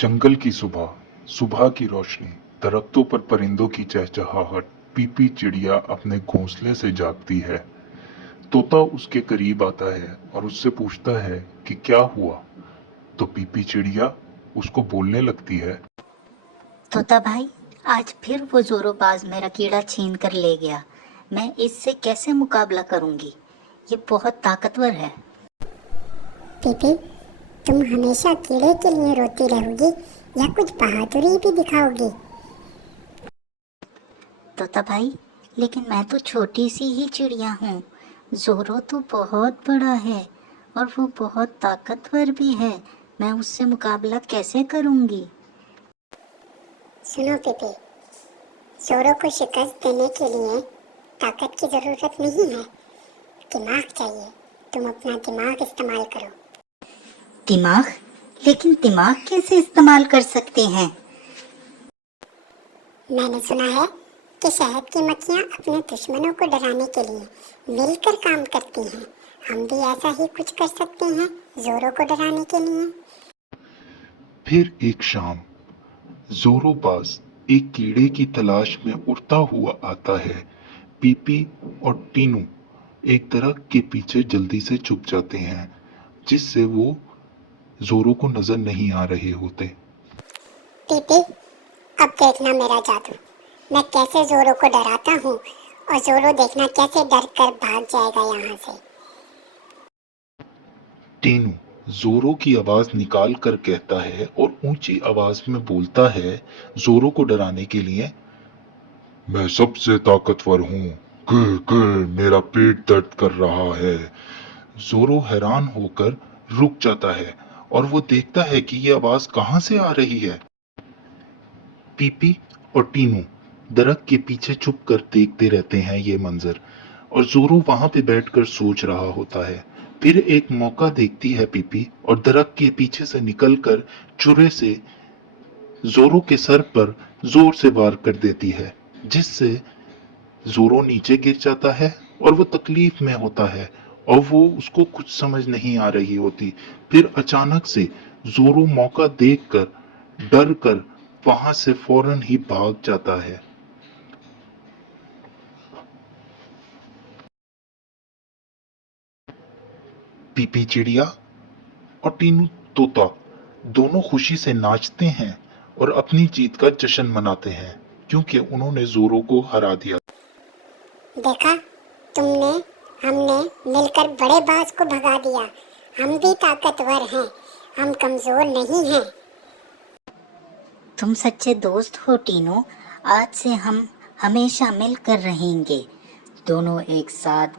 जंगल की सुबह, सुबह की रोशनी, दरख्तों पर परिंदों की चहचहाहट। पीपी चिड़िया अपने घोंसले से जागती है। तोता उसके करीब आता है और उससे पूछता है कि क्या हुआ। तो पीपी चिड़िया उसको बोलने लगती है। तोता भाई, आज फिर वो जोरोबाज मेरा कीड़ा छीन कर ले गया। मैं इससे कैसे मुकाबला करूंगी? ये बहुत ताकतवर है। पीपी, तुम हमेशा कीड़े के लिए रोती रहोगी या कुछ बहादुरी भी दिखाओगी? तोता भाई, लेकिन मैं तो छोटी सी ही चिड़िया हूँ। जोरो तो बहुत बड़ा है और वो बहुत ताकतवर भी है। मैं उससे मुकाबला कैसे करूंगी? सुनो पीपी, जोरो को शिकस्त देने के लिए ताकत की जरूरत नहीं है, दिमाग चाहिए। तुम अपना दिमाग इस्तेमाल करो। दिमाग? लेकिन दिमाग कैसे इस्तेमाल कर सकते हैं? मैंने सुना है कि शहद की मक्खियाँ अपने दुश्मनों को डराने के लिए मिलकर काम करती हैं। हम भी ऐसा ही कुछ कर सकते हैं जोरो को डराने के लिए। फिर एक शाम जोरोबाज एक कीड़े की तलाश में उड़ता हुआ आता है। पीपी और टीनू एक दरख्त के पीछे जल्दी से छुप जाते हैं, जिससे वो जोरो को नजर नहीं आ रहे होते। पीपी, अब देखना मेरा जादू। मैं कैसे जोरो को डराता हूँ और जोरो देखना कैसे डर कर भाग जाएगा यहाँ से। टीनू जोरो की आवाज निकाल कर कहता है और ऊंची आवाज में बोलता है जोरो को डराने के लिए। मैं सबसे ताकतवर हूँ। गर गर मेरा पेट दर्द कर रहा है। जोरो हैरान होकर रुक जाता है और वो देखता है कि ये आवाज कहाँ से आ रही है। पीपी और टीनू दरख्त के पीछे छुप कर देखते रहते हैं ये मंजर, और जोरो वहां पे बैठकर सोच रहा होता है। फिर एक मौका देखती है पीपी और दरख्त के पीछे से निकलकर चुरे से जोरो के सर पर जोर से वार कर देती है, जिससे जोरो नीचे गिर जाता है और वो तकलीफ में होता है और वो उसको कुछ समझ नहीं आ रही होती। फिर अचानक से जोरो मौका देखकर डर कर वहां से फौरन ही भाग जाता है। पीपी चिड़िया और टीनू तोता दोनों खुशी से नाचते हैं और अपनी जीत का जश्न मनाते हैं, क्योंकि उन्होंने जोरो को हरा दिया। देखा तुमने, हमने मिलकर बड़े बाज को भगा दिया। हम भी ताकतवर हैं, हम कमजोर नहीं हैं। तुम सच्चे दोस्त हो टीनू। आज से हम हमेशा मिलकर रहेंगे, दोनों एक साथ।